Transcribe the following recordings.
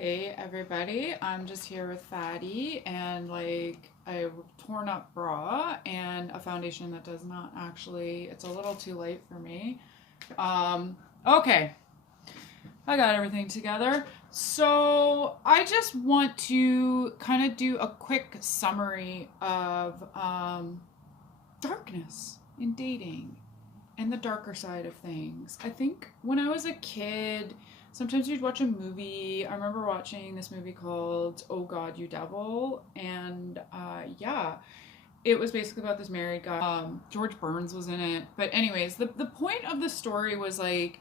Hey everybody, I'm just here with Fatty and like a torn up bra and a foundation that does not actually, it's a little too late for me. Okay, I got everything together. So I just want to kind of do a quick summary of darkness in dating and the darker side of things. I think when I was a kid, sometimes you'd watch a movie. I remember watching this movie called Oh God, You Devil. And yeah, it was basically about this married guy. George Burns was in it. But, anyways, the point of the story was like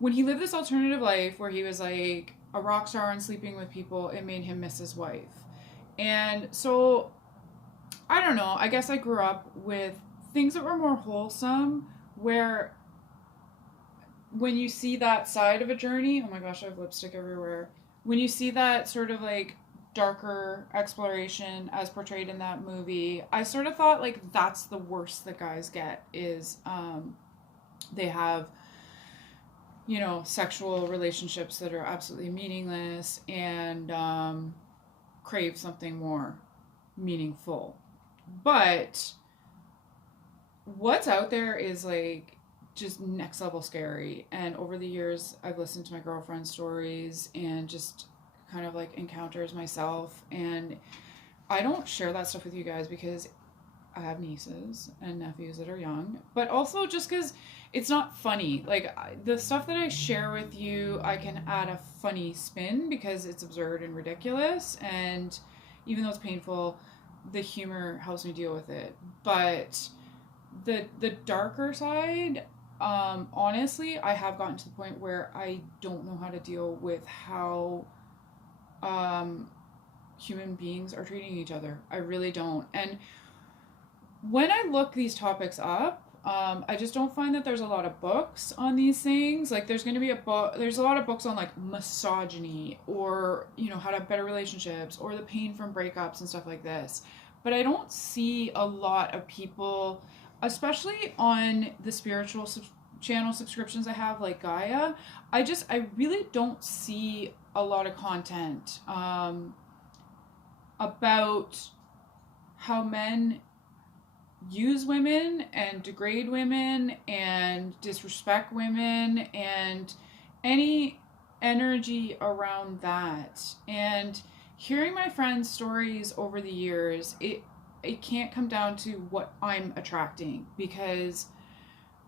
when he lived this alternative life where he was like a rock star and sleeping with people, it made him miss his wife. And so I don't know. I guess I grew up with things that were more wholesome where when you see that side of a journey, oh my gosh, I have lipstick everywhere. When you see that sort of like darker exploration as portrayed in that movie, I sort of thought like that's the worst that guys get is they have sexual relationships that are absolutely meaningless and crave something more meaningful. But what's out there is like just next level scary. And over the years, I've listened to my girlfriend's stories and just kind of like encounters myself. And I don't share that stuff with you guys because I have nieces and nephews that are young, but also just because it's not funny. Like the stuff that I share with you, I can add a funny spin because it's absurd and ridiculous. And even though it's painful, the humor helps me deal with it. But the darker side, honestly, I have gotten to the point where I don't know how to deal with how human beings are treating each other. I really don't. And when I look these topics up, I just don't find that there's a lot of books on these things. Like there's going to be there's a lot of books on like misogyny or, how to have better relationships or the pain from breakups and stuff like this. But I don't see a lot of people, especially on the spiritual channel subscriptions I have like Gaia. I really don't see a lot of content about how men use women and degrade women and disrespect women and any energy around that. And hearing my friends' stories over the years, it can't come down to what I'm attracting because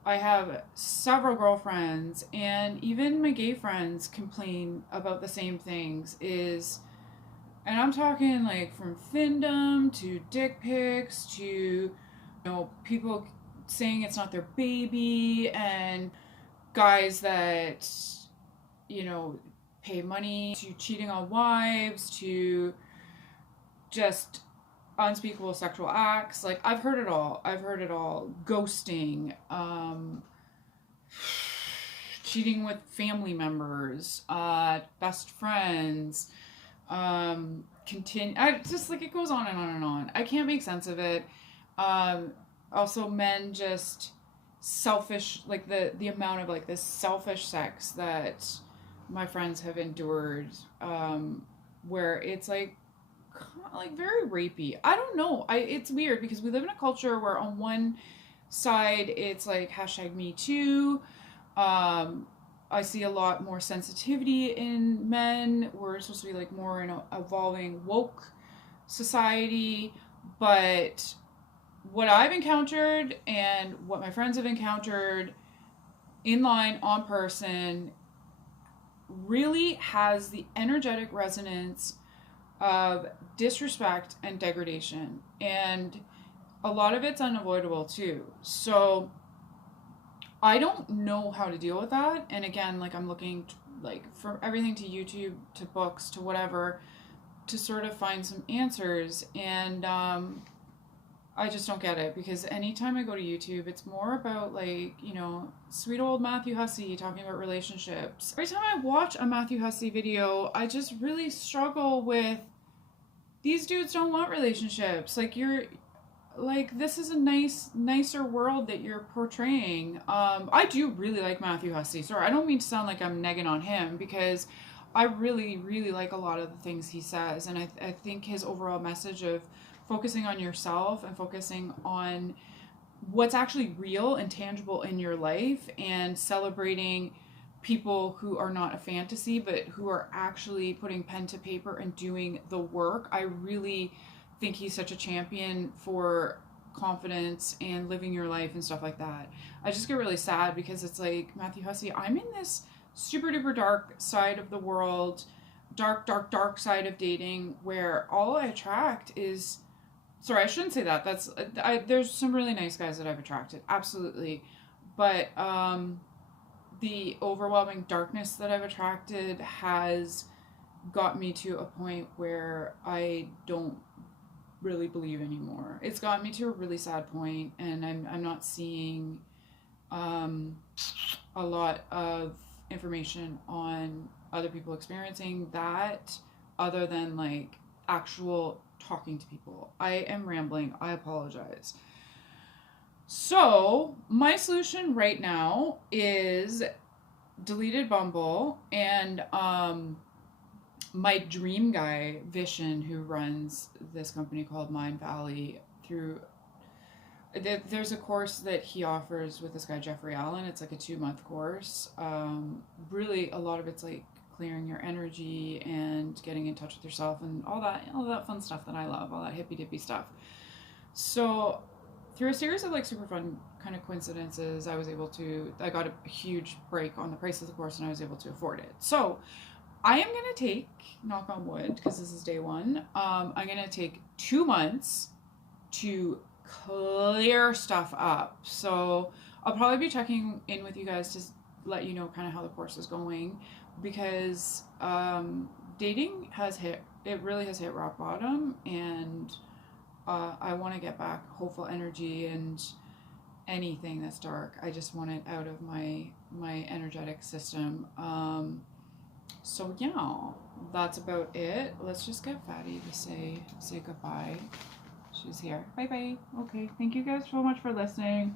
I have several girlfriends and even my gay friends complain about the same things and I'm talking like from findom to dick pics to people saying it's not their baby and guys that pay money to cheating on wives to just unspeakable sexual acts. Like I've heard it all. Ghosting, cheating with family members, best friends, I just like it goes on and on and on. I can't make sense of it. Also men just selfish, like the amount of like this selfish sex that my friends have endured, where it's like very rapey. I don't know. It's weird because we live in a culture where on one side it's like hashtag me too. I see a lot more sensitivity in men. We're supposed to be like more in a evolving woke society, but what I've encountered and what my friends have encountered in line on person really has the energetic resonance of disrespect and degradation. And a lot of it's unavoidable too. So I don't know how to deal with that. And again, like I'm looking like from everything to YouTube to books to whatever to sort of find some answers. And I just don't get it because anytime I go to YouTube, it's more about like, sweet old Matthew Hussey talking about relationships. Every time I watch a Matthew Hussey video, I just really struggle with these dudes don't want relationships. Like this is a nicer world that you're portraying. I do really like Matthew Hussey. Sorry, I don't mean to sound like I'm negging on him because I really, really like a lot of the things he says. And I think his overall message of focusing on yourself and focusing on what's actually real and tangible in your life and celebrating people who are not a fantasy but who are actually putting pen to paper and doing the work. I really think he's such a champion for confidence and living your life and stuff like that. I just get really sad because it's like, Matthew Hussey, I'm in this super duper dark side of the world, dark side of dating where all I attract is, sorry, I shouldn't say that. There's some really nice guys that I've attracted, absolutely. But the overwhelming darkness that I've attracted has got me to a point where I don't really believe anymore. It's got me to a really sad point, and I'm not seeing a lot of information on other people experiencing that other than like actual talking to people. I am rambling. I apologize. So, my solution right now is deleted Bumble, and my dream guy, Vishen, who runs this company called Mindvalley, there's a course that he offers with this guy, Jeffrey Allen. It's like a 2-month course. Really, a lot of it's like clearing your energy and getting in touch with yourself and all that fun stuff that I love, all that hippy dippy stuff. So through a series of like super fun kind of coincidences, I got a huge break on the price of the course and I was able to afford it. So I am going to take, knock on wood, because this is day 1, I'm going to take 2 months to clear stuff up. So I'll probably be checking in with you guys to let you know kind of how the course is going, because dating really has hit rock bottom, and I want to get back hopeful energy and anything that's dark. I just want it out of my energetic system. So yeah, that's about it. Let's just get Fatty to say goodbye. She's here. Bye bye. Okay, thank you guys so much for listening.